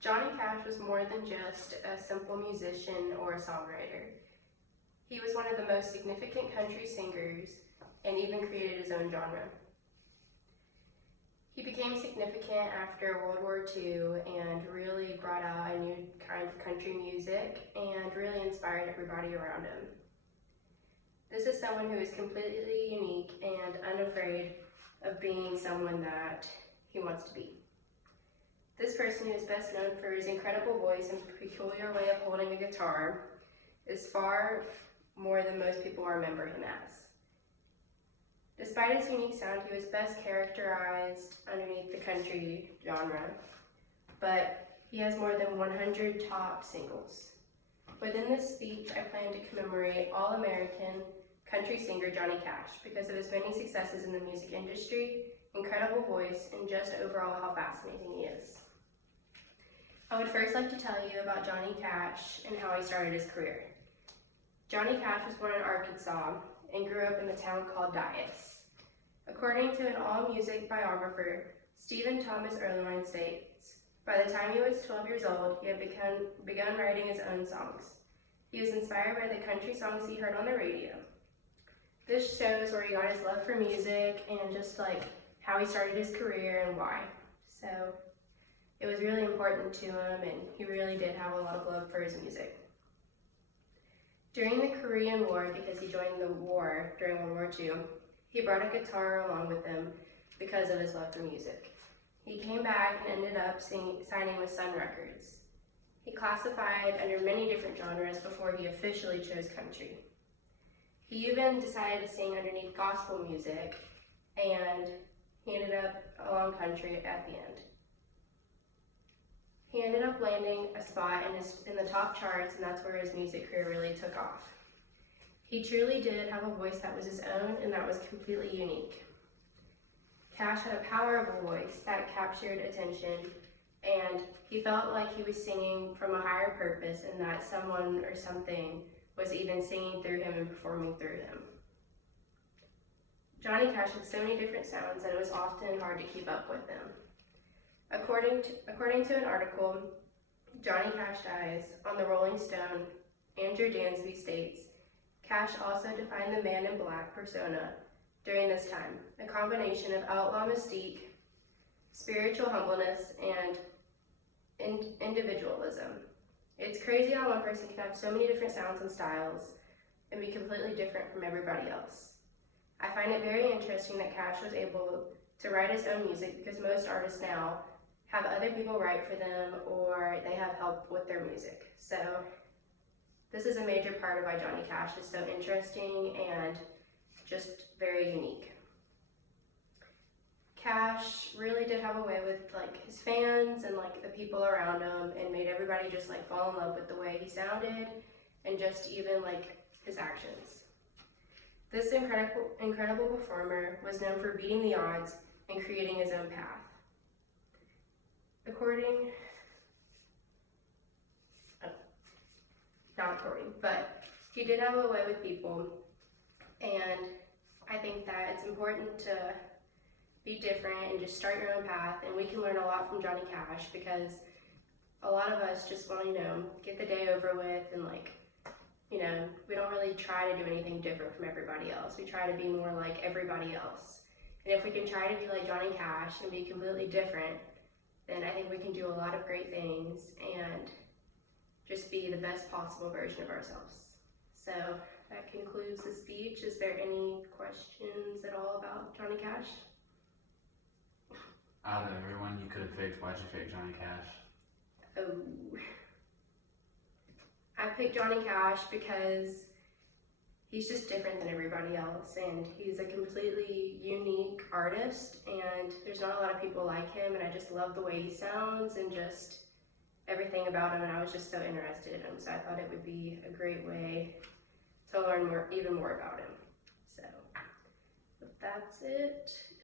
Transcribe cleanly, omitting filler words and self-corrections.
Johnny Cash was more than just a simple musician or a songwriter. He was one of the most significant country singers and even created his own genre. He became significant after World War II and really brought out a new kind of country music and really inspired everybody around him. This is someone who is completely unique and unafraid of being someone that he wants to be. This person, who is best known for his incredible voice and peculiar way of holding a guitar, is far more than most people remember him as. Despite his unique sound, he was best characterized underneath the country genre, but he has more than 100 top singles. Within this speech, I plan to commemorate all-American country singer Johnny Cash because of his many successes in the music industry, incredible voice, and just overall how fascinating he is. I would first like to tell you about Johnny Cash and how he started his career. Johnny Cash was born in Arkansas and grew up in the town called Dias. According to an AllMusic biographer, Stephen Thomas Erlewine states, by the time he was 12 years old, he had begun writing his own songs. He was inspired by the country songs he heard on the radio. This shows where he got his love for music and just like how he started his career and why. So it was really important to him, and he really did have a lot of love for his music. During the Korean War, because he joined the war during World War II, he brought a guitar along with him because of his love for music. He came back and ended up signing with Sun Records. He classified under many different genres before he officially chose country. He even decided to sing underneath gospel music, and he ended up along country at the end. He ended up landing a spot in the top charts, and that's where his music career really took off. He truly did have a voice that was his own and that was completely unique. Cash had a powerful voice that captured attention, and he felt like he was singing from a higher purpose and that someone or something was even singing through him and performing through him. Johnny Cash had so many different sounds that it was often hard to keep up with them. According to an article, Johnny Cash dies, on the Rolling Stone, Andrew Dansby states, Cash also defined the man in black persona during this time, a combination of outlaw mystique, spiritual humbleness, and individualism. It's crazy how one person can have so many different sounds and styles and be completely different from everybody else. I find it very interesting that Cash was able to write his own music because most artists now have other people write for them or they have help with their music. So this is a major part of why Johnny Cash is so interesting and just very unique. Cash really did have a way with like his fans and like the people around him, and made everybody just like fall in love with the way he sounded and just even like his actions. This incredible performer was known for beating the odds and creating his own path. But he did have a way with people, and I think that it's important to be different and just start your own path, and we can learn a lot from Johnny Cash because a lot of us just want to, get the day over with, and we don't really try to do anything different from everybody else. We try to be more like everybody else. And if we can try to be like Johnny Cash and be completely different, then I think we can do a lot of great things and just be the best possible version of ourselves. So that concludes the speech. Is there any questions at all about Johnny Cash? Out of everyone you could have picked, why'd you pick Johnny Cash? Oh. I picked Johnny Cash because he's just different than everybody else, and he's a completely unique artist, and there's not a lot of people like him, and I just love the way he sounds and just everything about him, and I was just so interested in him, so I thought it would be a great way to learn even more about him. So that's it.